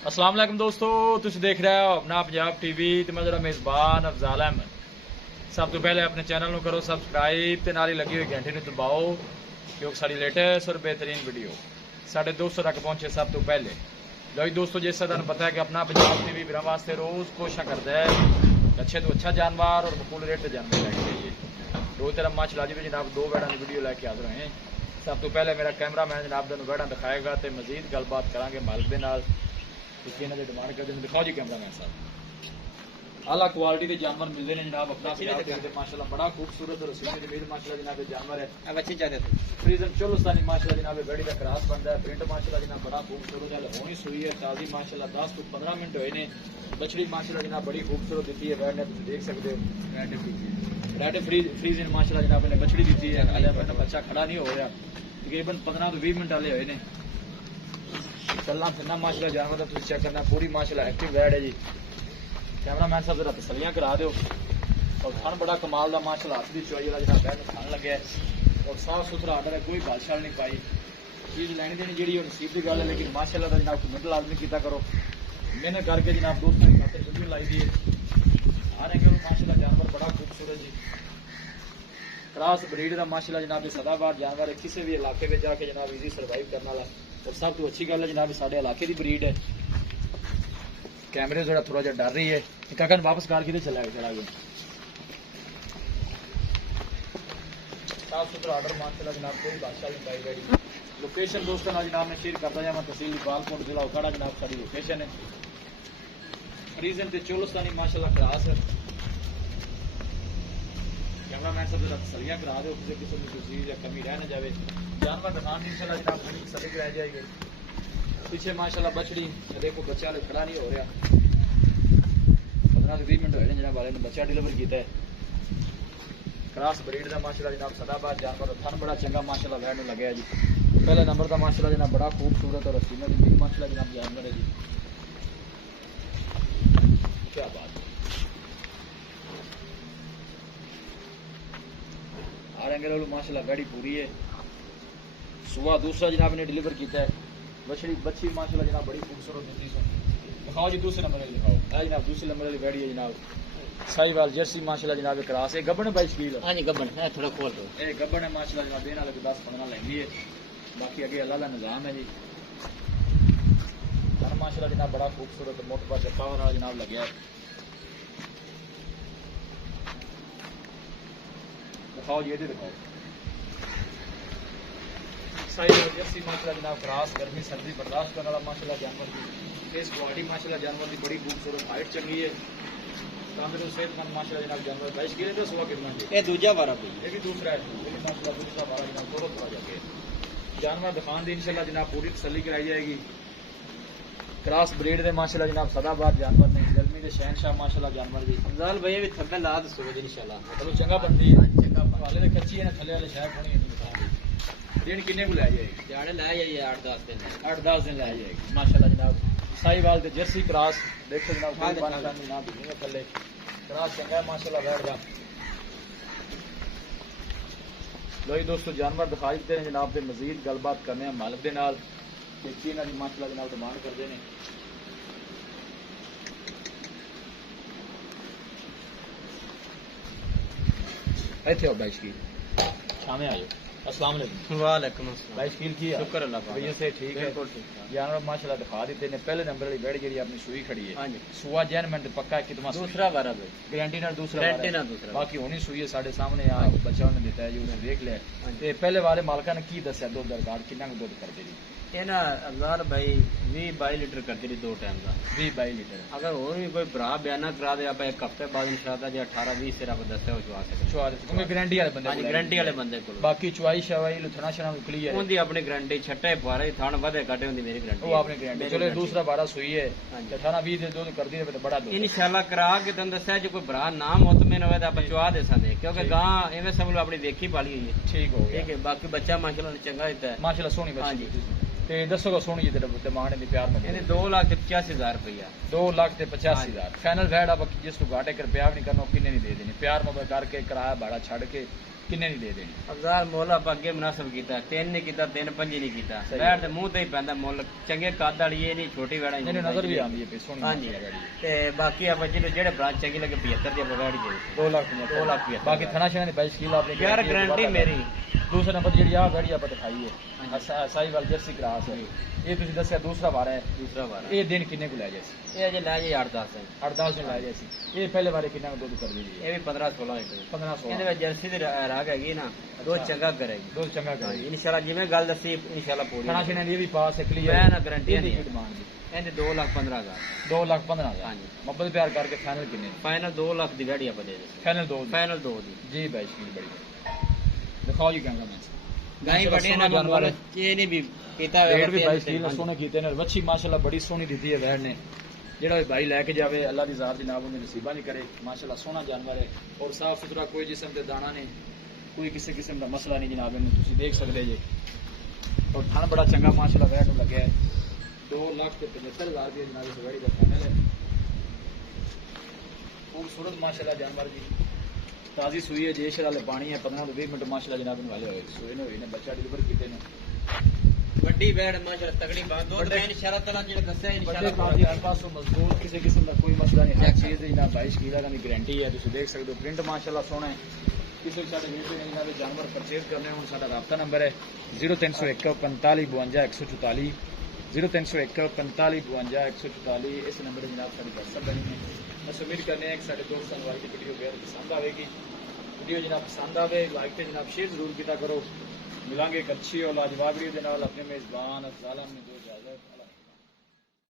अस्सलाम वालेकुम दोस्तों, तुम देख रहे हो अपना पंजाब टीवी ते मैं जरा मेज़बान अफजाल अहमद। सब तो पहले अपने चैनल को करो सब्सक्राइब ते नाल लगी हुई घंटे को दबाओ क्योंकि साड़ी लेटेस्ट और बेहतरीन वीडियो साढ़े दोस्तों तक पहुंचे सब तो पहले। लो जी दोस्तों, जैसा तुम पता है कि अपना पंजाब टीवी मेरा वास्ते रोज़ कोशिश करता है अच्छे तो अच्छा जानवर और मकबूल रेट से जानवर लैके आइए। दो तरह माशाअल्लाह जी जनाब दो बैड़ा की वीडियो लैके हाजिर होए। सब तो पहले मेरा कैमरा मैन जनाब तुहानू बैड़ा दिखाएगा तो मजीद गलबात करांगे मालिक के नाल। डिमांड करते हैं दिखाओ जी कैमरा मैन साहब। आला क्वालिटी के जानवर मिलते हैं जनाब अपना माशाल्लाह बड़ा खूबसूरत और रसीले जमीर माशाल्लाह जनाब जानवर है अच्छी चाहते थे फ्रीजन चोलस्तानी माशाल्लाह जनाब गाड़ी का क्रॉस बनता है प्रिंट माशाल्लाह जनाब बड़ा खूबसूरत है होनी सुई है ताजी माशाल्लाह 10 तो 15 मिनट हुए ने बछड़ी माशाल्लाह जनाब बड़ी खूबसूरत दी है बैठ ने तुम देख सकते हो रेड फ्रीजन माशाल्लाह जनाब ने बछड़ी दी है हाले बच्चा खड़ा नहीं हो रहा तकरीबन 15 तो 20 मिनट वाले हुए ने चलना फिरना माशाल्लाह जानवर तुम चेक करना पूरी माशाल्लाह एक्टिव बैड है जी। कैमरा मैन साहब जरा तसलियां करा दो और खान बड़ा कमाल का माशाल्लाह हाथ की चुवाई वाला जनाब बैठ खान लगे और साफ सुथरा आर्डर है कोई गलशाल नहीं पाई चीज़ लैनी देनी जी नसीब की गल है लेकिन माशाल्लाह जनाब कमेंट लाजमी किया करो मैंने करके जनाब दोस्तों की खाते वीडियो लाई दी आ रहे हैं माशाल्लाह जानवर बड़ा खूबसूरत जी क्रॉस ब्रीड का माशाल्लाह जनाब सदाबार जानवर है किसी भी इलाके में जाके जनाब इजी सर्वाइव करने वाला और सब तो अच्छी गल है जनाब साढ़े इलाके की ब्रीड है। कैमरे से थोड़ा जहा डर रही है काकन वापस कार कि चला गया साफ सुथरा ऑर्डर माशाल्लाह जनाब कोई बादशाह नहीं पाई गई। लोकेशन दोस्तों ना जनाब मैं शेयर करता जाए तहसील इकबालकोट जिला उकाड़ा जनाब सारी लोकेशन है फ्रीजन ते चोलस्तानी माशाल्लाह क्लास है। कैमरा मैन सब जरा तसलियां करा दो किसी किस्म की चीज या कमी रह न जाए जानवर दुकान इंशाल्लाह जनाब बड़ी सलीक रह जाएगी पीछे माशाल्लाह बछड़ी देखो बच्चा वाले खड़ा नहीं हो रहा 15 से 20 मिनट होने जनाब वाले ने बच्चा डिलीवर किया है क्रॉस ब्रीड का माशाल्लाह जनाब सदाबार जानवर थन बड़ा चंगा माशाल्लाह वैन लगे जी। पहले नंबर का माशाल्लाह जनाब बड़ा खूबसूरत और रसीला भी माशाल्लाह जनाब जानवर है जी क्या बात आ रहे माशाल्लाह गाड़ी पूरी है सुबह दूसरा जनाब ने डिलीवर किया है बछड़ी बच्ची माशाल्लाह जनाब बड़ी खूबसूरत दिखाओ जी दूसरे नंबर वाली दिखाओ है जनाब दूसरे नंबर वाली गाड़ी है जनाब साहिवाल जर्सी माशाल्लाह जनाब क्रॉस है गब्बन बाई शकील हां जी गब्बन है थोड़ा खोल दो ए गब्बन है माशाल्लाह जनाब देने वाले 10-15 लेंगी है बाकी आगे अल्लाह का निजाम है जी। और माशाल्लाह जनाब बड़ा खूबसूरत मोट पर पावर वाला जनाब लगे है दिखाओ जी दिखाओ साहिवाल जर्सी माशाल्लाह जनाब क्रॉस गर्मी सर्दी बर्दाश्त करने वाला माशाल्लाह जानवर की फेस क्वालिटी माशाल्लाह जानवर की बड़ी खूबसूरत हाइट चंगी है तंदुरुस्त सेहतमंद माशाल्लाह जनाब जानवर 22 किलो तो सुबह कितना है ये दूसरा वारा ये भी दूसरा है माशाल्लाह दूसरा वारा जनाब दोनों थोड़ा जाके जानवर दुकान दी इंशाल्लाह जनाब पूरी तसल्ली कराई जाएगी क्रॉस ब्रीड दे माशाल्लाह जनाब सदाबार जानवर ने गर्मी दे शहनशाह माशाल्लाह जानवर जी अफजाल भाई भी थब्बे ला दसो जी इंशाल्लाह चलो चंगा बनदी है चंगा वाले ने कच्ची है थल्ले वाले शायद होनी है दिन किन्ने को लै जाएगी दिहाड़े लै जाइए 8-10 दिन 8-10 दिन लै जाएगी माशाल्लाह जनाब साहिवाल ते जर्सी क्रॉस देखो जनाब कोई परेशानी ना दिखेगा थल्ले क्रॉस चंगा है माशाल्लाह बैठदा। लो जी दोस्तों जानवर दिखा देते हैं जनाब ते मजीद गलबात करने हैं मालिक दे नाल कि की इन्हां दी माशाल्लाह जनाब डिमांड करदे ने इत्थे आओ बाइश की सामने आयो अस्सलाम वालेकुम वालेकुम अस्सलाम भाई फील किया शुक्र अल्लाह का भैया से ठीक है बिल्कुल ठीक जानवर माशाल्लाह दिखा देते ने पहले नंबर वाली बैठ जेडी अपनी सुई खड़ी है हां जी सुआ जैन मिनट पक्का है कितना दूसरा वारा भाई गारंटी ना दूसरा बाकी होनी सुई है साडे सामने आ बच्चा ने देता है जी उसने देख लिया ते पहले वाले मालिका ने की दसया दूध रिकॉर्ड कितना दूध करदे जी ये ना अल्लाह भाई 20-22 लीटर करती रही 2 टाइम का 20-22 लीटर अगर और भी कोई भरा बयाना करा दे आप एक हफ्ते बाद इंशाल्लाह जो 18-20 से आप दस चुवा सकते गारंटी वाले बंदे गारंटी वाले बंदे को बाकी चुवाई शवाई लुथना शना क्लियर है उनकी अपनी गारंटी छट्टे बारे थान वधे घटे होंदी मेरी गारंटी वो अपनी गारंटी चलो दूसरा 12 सुई है 18-20 दे दूध कर दी तो बड़ा दूध इंशाल्लाह करा के तुम दसया जो कोई भरा नाम मुतमिन होवे ता चुवा दे सकदे क्योंकि गां एवें सब लोग अपनी देखी पाली हुई है ठीक हो गया ठीक है बाकी बच्चा माशाल्लाह चंगा देता है माशाल्लाह सोहनी बच्ची ते दसो सोनी जी डिमांड दी प्यार में 2,85,000 रुपया 2,85,000 फाइनल वैड आप जिसको घाटे कर प्यार नहीं करना किन्ने नहीं दे देनी प्यार में करके किराया भाड़ा छड़ के ਕਿੰਨੇ ਦੀ ਦੇ ਦੇਣੀ ਅਫਜ਼ਾਲ ਮੁੱਲ ਆਪਾਂ ਅੱਗੇ ਮੁਨਾਸਬ ਕੀਤਾ 3 ਨਹੀਂ ਕੀਤਾ 3 5 ਨਹੀਂ ਕੀਤਾ ਸਹੀ ਬੈਠ ਦੇ ਮੂੰਹ ਤੇ ਹੀ ਪੈਂਦਾ ਮੁੱਲ ਚੰਗੇ ਕੱਦ ਵਾਲੀ ਇਹ ਨਹੀਂ ਛੋਟੀ ਵੈੜ ਇਹਨੂੰ ਨਜ਼ਰ ਵੀ ਆਉਂਦੀ ਹੈ ਪਈ ਸੋਹਣੀ ਹਾਂਜੀ ਮਾਸ਼ਾਅੱਲਾ ਗਾੜੀ ਤੇ ਬਾਕੀ ਆਪਾਂ ਜਿਹੜੇ ਬ੍ਰਾਂਚ ਚੰਗੀ ਲੱਗੇ 75 ਦੀ ਆਪਾਂ ਵੈੜ ਜੀ 2 ਲੱਖ 2 ਲੱਖ ਰੁਪਏ ਬਾਕੀ ਥਣਾ ਸ਼ਨਾ ਦੀ ਬਾਈ ਸਕੀਲ ਆਪਨੇ ਯਾਰ ਗਾਰੰਟੀ ਮੇਰੀ ਦੂਸਰੇ ਨੰਬਰ ਜਿਹੜੀ ਆ ਗਾੜੀ ਆਪਾਂ ਦਿਖਾਈ ਹੈ ਸਾਈਵਾਲ ਜਰਸੀ ਕਰਾਸ ਹੈ ਇਹ ਤੁਸੀਂ ਦੱਸਿਆ ਦੂਸਰਾ ਵਾਰ ਹੈ ਦੂਸਰਾ ਵਾਰ ਇਹ ਦਿਨ ਕਿੰਨੇ ਕੁ ਲੈ ਜਾਏ ਸੀ ਇਹ ਅਜੇ ਲੈ ਜੇ 8-10 ਹੈ 8-10 ਦਿਨ ਲੈ ਜਾਏ ਸੀ ਇਹ ਪਹਿਲੇ ਵਾਰੇ ਕਿੰਨਾ ਕੁ ਦੁੱਧ ਕਰ ਦੀ ਇਹ ਵੀ 15-16 ਲੀਟਰ 15-16 ਇਹਦੇ ਵਿੱਚ ਜਰਸੀ ਦੀ ਰਾਗ ਹੈਗੀ ਨਾ ਦੁੱਧ ਚੰਗਾ ਕਰੇਗੀ ਦੁੱਧ ਚੰਗਾ ਕਰੇਗੀ ਇਨਸ਼ਾਅੱਲਾ ਜਿਵੇਂ ਗੱਲ ਦੱਸੀ ਇਨਸ਼ਾਅੱਲਾ ਪੂਰੀ ਥਣਾ ਸ਼ਨਾ ਦੀ ਇਹ ਵੀ ਪਾਸ ਹੈ ਕਲੀਅਰ ਮੈਂ ਨਾ ਗਾਰੰਟੀ ਇਹਦੀ ਨਹੀਂ ਕੀ ਡਿਮਾਂਡ ਦੀ ਇਹਦੇ 2,15,000 2,15,000 ਹਾਂਜੀ ਮੁਹੱਬਤ ਪਿਆਰ ਕਰਕੇ ਫਾਈਨਲ ਕਿੰਨੇ ਫਾਈਨਲ 2 ਲੱਖ ਦੀ ਗਾੜੀ ਆਪਾਂ ਦੇ ਦੇ ਫਾਈਨਲ 2 ਫਾਈਨਲ 2 ਦੀ ਜੀ ਬਾਈ ਸ਼ਕੀਲ ਬੜੀ ਦਿਖਾਓ ਜੀ ਕਹਿੰਦਾ ਮੈਂ ਗਾਈ ਬੜੀਆਂ ਨਾ ਜਾਨਵਰ ਹੈ ਇਹ ਨਹੀਂ ਵੀ ਕੀਤਾ ਰੇਟ ਵੀ ਬਾਈ ਸ਼ਕੀਲ ਨੇ ਸੋਹਣੇ ਕੀਤੇ ਨੇ ਵੱਛੀ ਮਾਸ਼ਾਅੱਲਾ ਬੜੀ ਸੋਹਣੀ ਦਿੱਤੀ ਹੈ ਵੈੜ ਨੇ ਜਿਹੜਾ ਵੀ ਭਾਈ ਲੈ ਕੇ ਜਾਵੇ ਅੱਲਾ ਦੀ ਜ਼ਾਤ ਜਨਾਬ ਉਹਨੇ ਨਸੀਬਾ ਨਹੀਂ ਕਰੇ ਮਾਸ਼ਾਅੱਲਾ ਸੋਹਣਾ ਜਾਨਵਰ ਹੈ ਔਰ ਸਾਫ ਸੁਥਰਾ ਕੋਈ ਜਿਸਮ ਤੇ ਦਾਣਾ ਨਹੀਂ ਕੋਈ ਕਿਸੇ ਕਿਸਮ ਦਾ ਮਸਲਾ ਨਹੀਂ ਜਨਾਬ ਇਹਨੂੰ ਤੁਸੀਂ ਦੇਖ ਸਕਦੇ ਜੇ ਔਰ ਥਣ ਬੜਾ ਚੰਗਾ ਮਾਸ਼ਾਅੱਲਾ ਵੈੜ ਨੂੰ ਲੱਗਿਆ ਹੈ 2,75,000 ਦੀ ਜਨਾਬ ਇਸ ਵੈੜੀ ਦਾ ਫਾਈਨਲ ਹੈ खूबसूरत माशाल्लाह जानवर जी ताजी सूई है जेश वाले पानी है 15 ਤੋਂ 20 ਮਿੰਟ माशाल्लाह जनाब ਨੂੰ ਵਾਲੇ ਹੋਏ ਸੂਏ ਨੇ ਹੋਏ ਨੇ ਬੱਚਾ ਡਿਲੀਵਰ ਕੀਤੇ ਨੇ ਵੱਡੀ ਵੈੜ ਮਾਸ਼ਾਅੱਲਾ ਤਗੜੀ ਬਾਤ ਦੋ ਮੈਂ ਇਨਸ਼ਾਅੱਲਾ ਤਾਲਾ ਜਿਹੜਾ ਦੱਸਿਆ ਵੱਡੇ ਇਨਸ਼ਾਅੱਲਾ ਕਾਫੀ ਹਰ ਪਾਸੋਂ ਮਜ਼ਬੂਤ ਕਿਸੇ ਕਿਸਮ ਦਾ ਕੋਈ ਮਸਲਾ ਨਹੀਂ ਹਰ ਚੀਜ਼ ਦੀ ਨਾ 22 ਕਿਲੋ ਦੀ ਗਾਰੰਟੀ ਹੈ ਤੁਸੀਂ ਦੇਖ ਸਕਦੇ ਹੋ ਪ੍ਰਿੰਟ ਮਾਸ਼ਾਅੱਲਾ ਸੋਹਣਾ ਹੈ ਕਿਸੇ ਸਾਡੇ ਵੀਡੀਓ ਨੇ ਇਹਨਾਂ ਦੇ ਜਾਨਵਰ ਪਰਚੇਜ਼ ਕਰਨੇ ਹੋਣ ਸਾਡਾ ਰਾਬਤਾ ਨੰਬਰ ਹੈ 0301 45 52 144 0301 45 52 144 ਇਸ ਨੰਬਰ ਤੇ ਜਨਾਬ ਸਾਡੀ WhatsApp ਬਣੀ ਹੈ बस उम्मीद करने हैं कि साढ़े दोस्त वाली वीडियो बेहद पसंद आएगी वीडियो जनाब पसंद आए लाइक तो जनाब शेयर जरूर किया करो मिलांगे एक अच्छी और लाजवाब वीडियो के नाल अपने मेजबान अफजाल अहमद ने दो इजाजत।